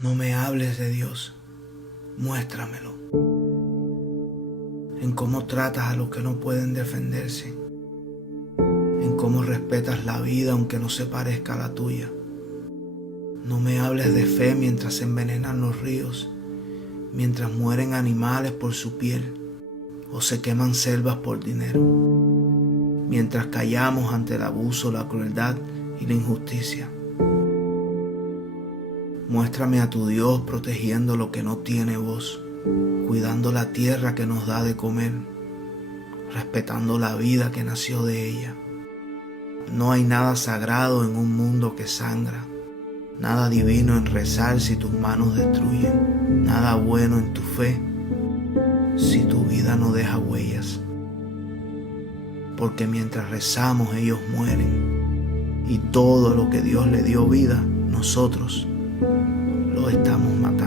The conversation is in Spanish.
No me hables de Dios, muéstramelo. En cómo tratas a los que no pueden defenderse. En cómo respetas la vida aunque no se parezca a la tuya. No me hables de fe mientras se envenenan los ríos, mientras mueren animales por su piel o se queman selvas por dinero, mientras callamos ante el abuso, la crueldad y la injusticia. Muéstrame a tu Dios protegiendo lo que no tiene voz, cuidando la tierra que nos da de comer, respetando la vida que nació de ella. No hay nada sagrado en un mundo que sangra, nada divino en rezar si tus manos destruyen, nada bueno en tu fe si tu vida no deja huellas. Porque mientras rezamos ellos mueren y todo lo que Dios le dio vida, nosotros lo estamos matando.